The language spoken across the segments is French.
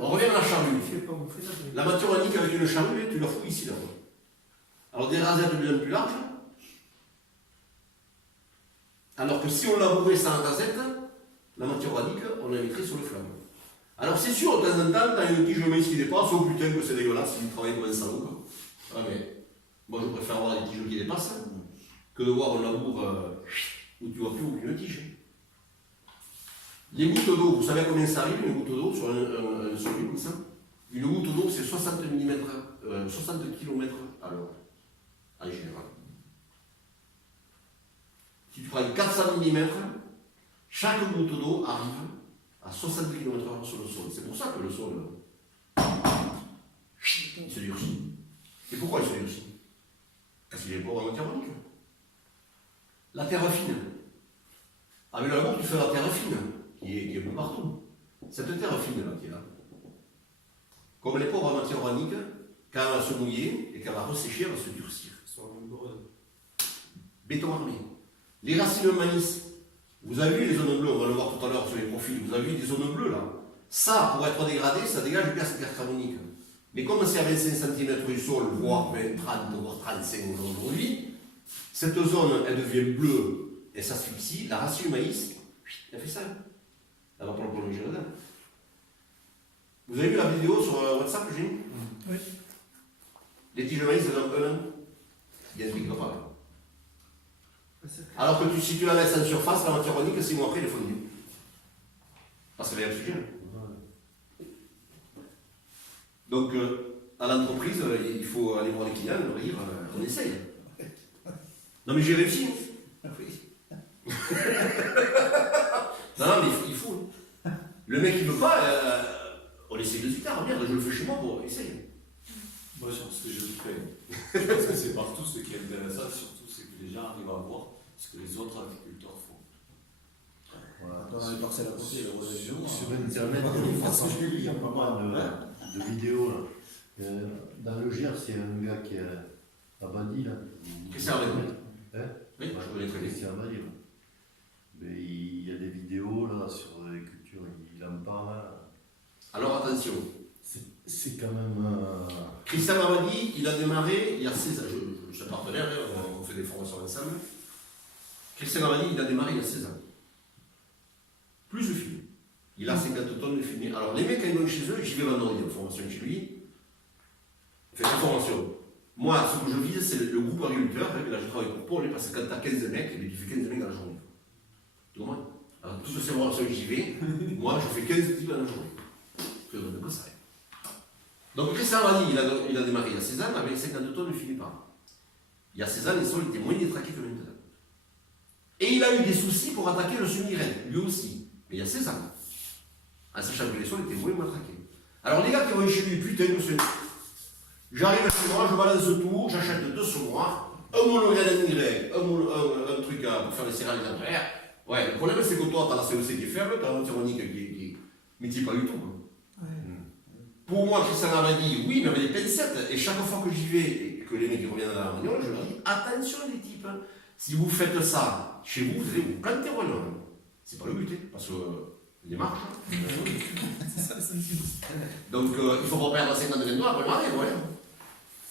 On revient à la charrue. La matière organique avec une charrue, tu la fous ici, là. Alors des rasettes bien plus larges. Alors que si on labourait sans rasette, la matière organique, on la mettrait sur le flamme. Alors c'est sûr, de temps en temps, t'as une tige de maïs qui dépasse, oh putain que c'est dégueulasse, il travaille comme un salaud, quoi. Ah mais, moi je préfère avoir des tiges qui dépassent, que de voir un labour où tu vois plus aucune tige. Les gouttes d'eau, vous savez combien ça arrive, une goutte d'eau sur un solide comme ça? Une goutte d'eau, c'est 60 mm, 60 km à l'heure, en général. Si tu prends 400 mm, chaque goutte d'eau arrive à 60 km/h sur le sol. C'est pour ça que le sol il se durcit. Et pourquoi il se durcit? Parce qu'il est pauvre en matière organique. La terre fine. Avec le labour, tu fais la terre fine, qui est un peu partout. Cette terre fine là, qui est là, comme elle est pauvre en matière organique, quand elle va se mouiller et qu'elle va ressécher, elle va se durcir. Béton armé. Les racines de maïs, vous avez vu les zones bleues, on va le voir tout à l'heure sur les profils, vous avez vu des zones bleues là. Ça, pour être dégradé, ça dégage le gaz carbonique. Mais comme c'est à 25 cm du sol, voire 20, 30, voire 35 aujourd'hui, cette zone, elle devient bleue et s'asphyxie. La racine du maïs, elle fait ça. Elle va pas le prolonger là-dedans. Vous avez vu la vidéo sur WhatsApp que j'ai mis? Oui. Les tiges de maïs, elles ont un an. Il y a un truc qui va pas. Alors que si tu la laisses en surface, la matière organique, 6 mois après, elle est fondue. Parce qu'elle est oxygène. Donc, à l'entreprise, il faut aller voir les clients, leur dire, on essaye. Non mais j'ai réussi. Non mais il faut. Le mec il veut pas, on essaye de suite, merde, je le fais chez moi, bon, essaye. Moi, sur ce que je fais, je pense que c'est partout ce qui est intéressant, surtout, c'est que les gens arrivent à voir ce que les autres agriculteurs font. Voilà. Dans les parcelles à côté, sur Internet, il y a pas mal de vidéos. Là. Dans le Gers, il y a un gars qui est à Badi. Christian Abadi. Oui, je connais très bien. Christian Abadi. Mais il y a des vidéos là sur l'agriculture, il en parle. Alors attention. C'est quand même. Christian Abadi, il a démarré il y a 16 ans. Je suis partenaire, on fait des formations ensemble. Christian Abadi, il a démarré il y a 16 ans. Plus de fumier. Il a 50 tonnes de fumier. Alors les mecs, quand ils vont chez eux, j'y vais vendredi en formation chez lui. Fait la formation. Moi, ce que je vise, c'est le groupe agriculteur. Là, je travaille pour Paul, parce que quand tu as 15 mecs, tu fais 15 mecs dans la journée. Tu comprends? Alors, toutes ces formations que j'y vais, moi, je fais 15 types dans la journée. Je donne que ça. Donc, Christian Abadi, il a démarré il y a 16 ans avec 50 tonnes de fumier par an. Il y a 16 ans, les sols étaient moins détraqués que maintenant. Et il a eu des soucis pour attaquer le semi-grain, lui aussi. Mais il y a 16 ans. En sachant que les sols étaient moins traqués. Alors, les gars qui vont chez lui, putain, monsieur. J'arrive chez moi, je balance tout, j'achète 2 semoirs, un moulin à l'engrais, un truc pour faire les céréales d'engrais. Ouais, le problème c'est que toi, tu as la CEC qui est faible, tu as la matière qui mais tu pas du tout. Ouais. Pour moi, Christian Abadi, oui, mais avec des pincettes. Et chaque fois que j'y vais et que les mecs reviennent à la réunion, je leur dis attention les types, si vous faites ça chez vous, vous allez vous planter au loin. C'est pas le but, parce que les marches. Donc il faut pas perdre 50 minutes après le mariage, ouais.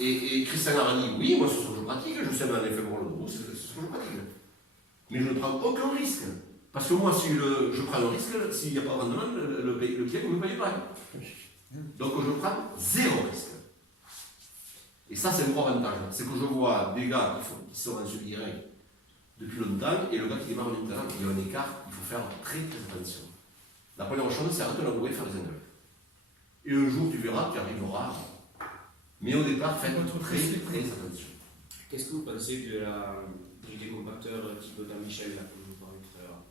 Et Christian Abadi, oui, moi c'est ce que je pratique, je sais un effet pour le dos, c'est ce que je pratique. Mais je ne prends aucun risque. Parce que moi, si je prends le risque, s'il n'y a pas de rendement, le client ne me paye pas. Donc je prends 0 risque. Et ça, c'est un gros avantage. C'est que je vois des gars qui sont en semi-direct depuis longtemps et le gars qui démarre maintenant, il y a un écart, il faut faire très très attention. La première chose, c'est arrêter de labourer et faire des engrais. Et un jour, tu verras, tu arriveras. Mais au départ, faites très très attention. Qu'est-ce que vous pensez du décompacteur type de Michel là, que vous parlez tout à l'heure?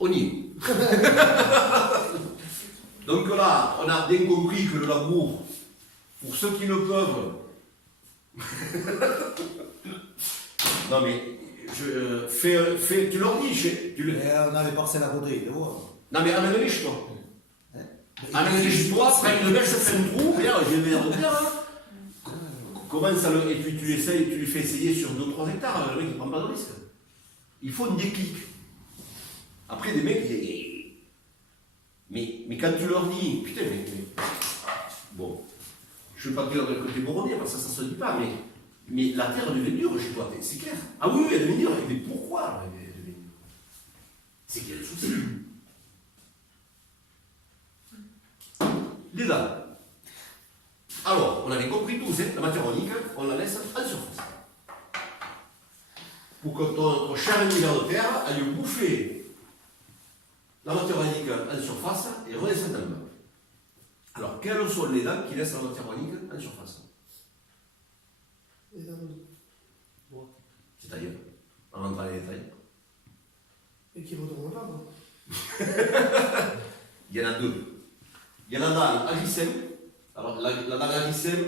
On y est. Donc là, on a bien compris que le labour, pour ceux qui ne peuvent. Non mais, tu leur dis. On a les parcelles à côté, tu vois. Non mais amène-les chez toi. Amène-les chez toi, prends une bêche, ça fait un trou, regarde, j'ai l'air de bien. Commence à et puis tu lui fais essayer sur 2-3 hectares, le mec il prend pas de risque. Il faut un déclic. Après des mecs, Mais quand tu leur dis, putain, bon, je ne veux pas dire le côté boronnais, parce que ça ne se dit pas, mais la terre devient dure chez toi, c'est clair. Ah oui, elle devient dure, mais pourquoi elle devient dure? C'est qu'il y a le souci. Les dalles. Alors, on avait compris tous, la matière organique, on la laisse en surface. Pour que ton cher univers de terre aille bouffer la matière organique en surface et redescendre dans le bas. Alors, quelles sont les dalles qui laissent la matière organique en surface? Les dalles. C'est-à-dire, en rentrant dans les détails. Et qui retournent là, quoi. Il y en a deux. Il y a la dalle agicème. Alors, la dalle agicème,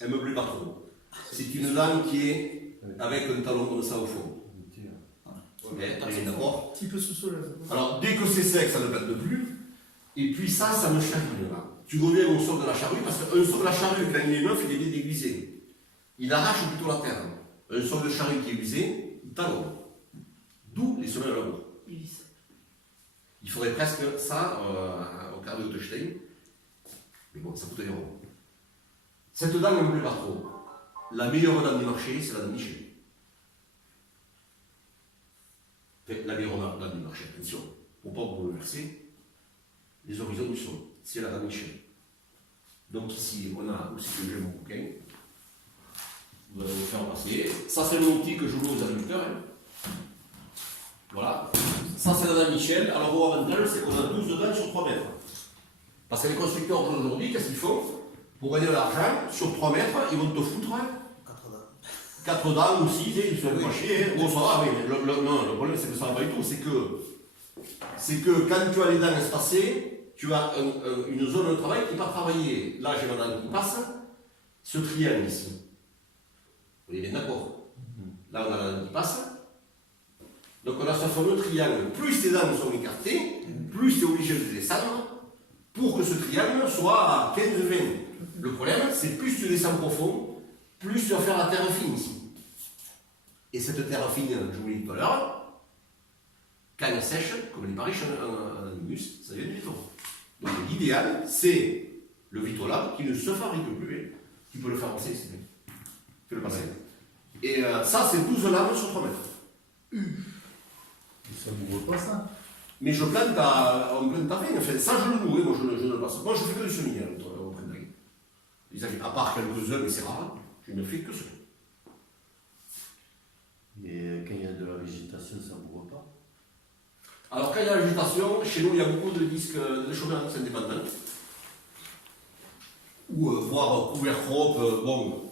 elle ne me plaît pas trop. C'est une dalle qui est avec un talon comme ça au fond. Ok, d'accord? Un petit peu sous-soleil. Alors, dès que c'est sec, ça ne pète plus. Et puis ça me charrie là. Tu reviens au sol de la charrue, parce qu'un sol de la charrue, quand il est neuf, il est bien déglissé. Il arrache plutôt la terre. Un sol de charrue qui est glisé, il talonne. D'où les semelles à la bourre. Il faudrait presque ça au quart de Houtestein. Mais bon, ça coûte un euro. Cette dame ne me plaît pas trop. La meilleure dame du marché, c'est la dame Michel. Enfin, la meilleure dame du marché, attention. Pour pas vous bouleverser les horizons du son. C'est la dame Michel. Donc ici, on a aussi que j'aime mon bouquin. Vous allez vous faire passer. Ça, c'est le outil que je loue aux agriculteurs. Voilà. Ça, c'est la dame Michel. Alors, au avantage, c'est qu'on a 12 dalles sur 3 mètres. Parce que les constructeurs aujourd'hui, qu'est-ce qu'ils font? Pour gagner de l'argent, sur 3 mètres, ils vont te foutre 4 dalles ou 6, ils sont pas chier. Bon, ça va, mais le problème, c'est que ça va pas du tout. C'est que quand tu as les dents espacées, tu as une zone de travail qui n'est pas travaillée. Là, j'ai ma dalle qui passe, ce triangle ici. Vous êtes bien d'accord? Là, on a la dalle qui passe. Donc, on a ce fameux triangle. Plus tes dents sont écartées, plus tu es obligé de descendre pour que ce triangle soit à 15-20. Le problème, c'est plus tu descends profond, plus tu vas faire la terre fine ici. Et cette terre fine, je vous l'ai dit tout à l'heure, quand elle sèche, comme elle n'est pas riche en humus, ça vient du viton. Donc l'idéal, c'est le vitolab qui ne se fabrique plus. Tu peux le faire passer, c'est bien. Tu peux le passer. Et ça, c'est 12 lames sur 3 mètres. Ça ne vous voit pas ça? Mais je plante en pleine tapine. Enfin, ça, je le loue, moi je ne le passe. Moi, je fais que du semis au printemps. À part quelques-uns, mais c'est rare, je ne fais que ça. Et quand il y a de la végétation, ça ne vous voit pas? Alors, quand il y a la végétation, chez nous, il y a beaucoup de disques de chômeurs indépendants. Ou voire couvert crop, bon.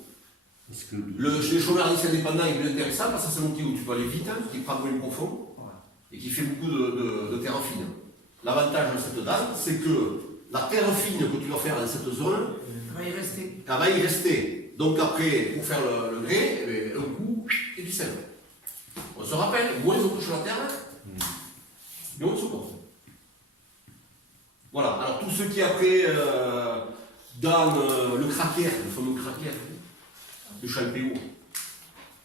Les chômeurs indépendants est plus intéressant parce que c'est un outil où tu peux aller vite, qui prend moins profond et qui fait beaucoup de terre fine. L'avantage de cette dalle, c'est que la terre fine que tu vas faire dans cette zone, elle va y rester. Donc après, pour faire le grès, un coup, et du sel. On se rappelle, moins on touche la terre, mais on supporte. Voilà, alors tout ce qui est après dans le craquer, le fameux craquer de Champéo,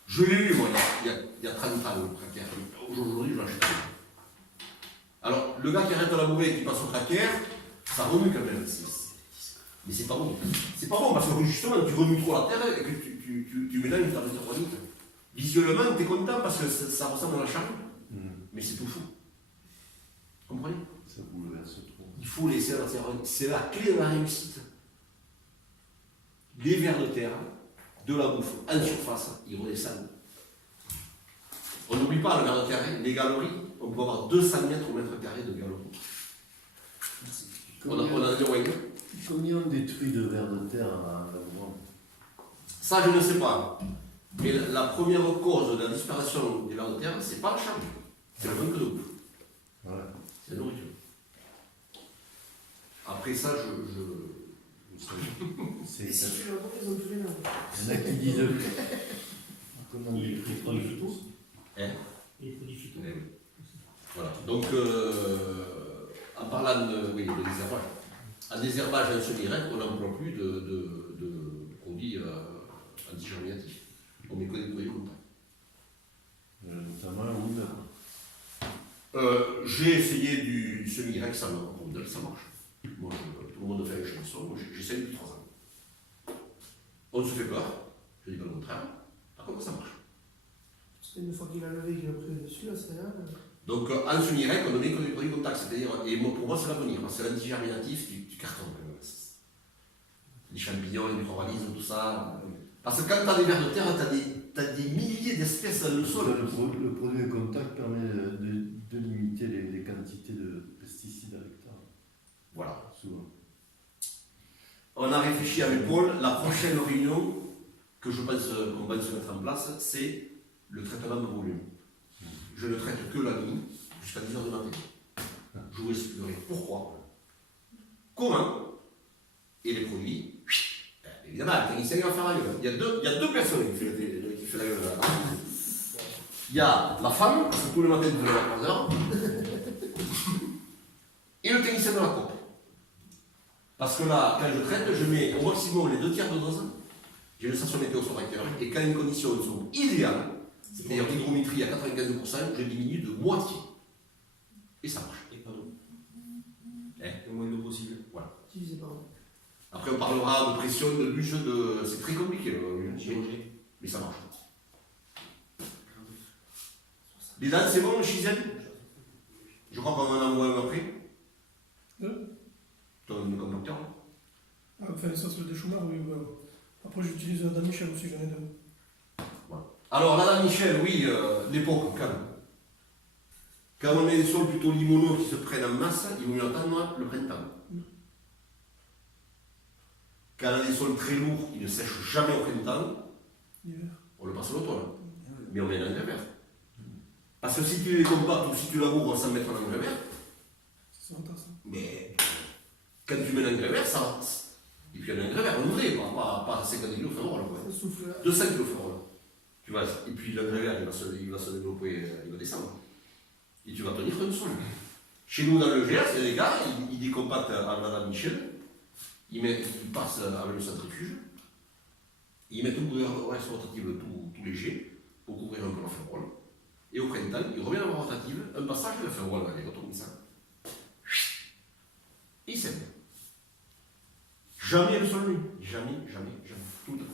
je l'ai lu moi il y a 30 ans le craquer. Aujourd'hui je l'achète. Alors le gars qui arrête à la bourrée et qui passe au craquer, ça remue quand même. Mais c'est pas bon. C'est pas bon parce que justement tu remues trop la terre et que tu mélanges ta matière organique. Visuellement tu es content parce que ça ressemble à la charge, mais c'est tout fou. Vous comprenez? Ça bouleverse trop. Il faut laisser la matière organique. C'est la clé de la réussite. Les vers de terre, de la bouffe en surface, ils redescendent. On n'oublie pas le ver de terre, les galeries, on peut avoir 200 mètres au mètre carré de galeries. On a un zéro. Combien on détruit de vers de terre à l'endroit? Ça, je ne sais pas. Mais la première cause de la disparition des vers de terre, c'est pas la charge, c'est le manque de bouffe. Ouais. C'est la nourriture. Après ça, C'est Et si ça. tu l'entends, ils ont tous les mêmes. Il y en a qui disent comment on détruit pas du tout. Hein? Et les produits phyto. Voilà. Donc, en parlant de désherbage, en désherbage en semi-direct, on n'emploie plus de produits antigerminatifs. On met que des produits comme ça. Notamment la houille. J'ai essayé du semi-direct, ça marche. Moi, tout le monde fait une chanson, moi j'essaie depuis 3 ans. On se fait peur, je ne dis pas le contraire. Par contre, ça marche. C'est une fois qu'il a levé, qu'il a pris le dessus, là, c'est rien. Donc, en semi-direct, on ne met que des produits contacts. C'est-à-dire, et pour moi, c'est l'avenir. C'est l'antigerminatif du carton. Les champignons, les micro-organismes, tout ça. Parce que quand tu as des vers de terre, tu as des milliers d'espèces dans le sol. Le produit de contact permet de limiter les quantités de pesticides à l'hectare. Voilà. Souvent. On a réfléchi avec Paul, la prochaine réunion que je pense qu'on va se mettre en place, c'est le traitement de volume. Je ne traite que la nuit, jusqu'à 10h du matin. Je vous expliquerai pourquoi, comment, et les produits. Évidemment, le technicien va faire la gueule. Il y a deux personnes qui font la gueule. Il y a la femme, qui tous les matins de 3h, et le technicien de la coupe. Parce que là, quand je traite, je mets au maximum les 2 tiers de dose. J'ai une station météo sur tracteur. Et quand les conditions sont idéales, c'est-à-dire l'hygrométrie à 95%, je diminue de moitié. Et ça marche. Et pas d'eau. Eh. Le moins d'eau possible. Voilà. Divisé par 2. Après, on parlera de pression, de luge, de... C'est très compliqué, mais ça marche. Les dates, c'est bon, le Chizen? Je crois qu'on en envoie un après. Ton compacteur, là. Ah, enfin, ça, c'est le déchoumarre, oui. Bah. Après, j'utilise la Dame Michel aussi, j'en ai 2. Voilà. Alors, la Dame Michel, oui, l'époque, quand on est des sols plutôt limoneux qui se prennent en masse, il vaut mieux attendre le printemps. Quand on a des sols très lourds qui ne sèchent jamais au printemps, L'hiver. on le passe à l'automne. Mais on met un engrais vert. Parce que si tu les compactes ou si tu laboures sans mettre un engrais vert, C'est sympa, ça. mais quand tu mets l'engrais vert, ça va. Et puis un engrais vert, on ouvrait, pas 50 kg févrole, quoi. Ça souffle là. 200 kg févrole. Tu vois, et puis l'engrais vert, il va se développer, il va descendre. Et tu vas tenir comme sol. Chez nous, dans le GR, c'est les gars, ils décompactent à Madame Michel, ils passent avec le centrifuge, ils mettent une couverture rotative tout léger pour couvrir un peu la févrole. Et au printemps, ils reviennent à la rotative, un passage de la févrole, allez, retourne ça. Et il sème. Jamais le sol nu. Jamais. Tout le temps.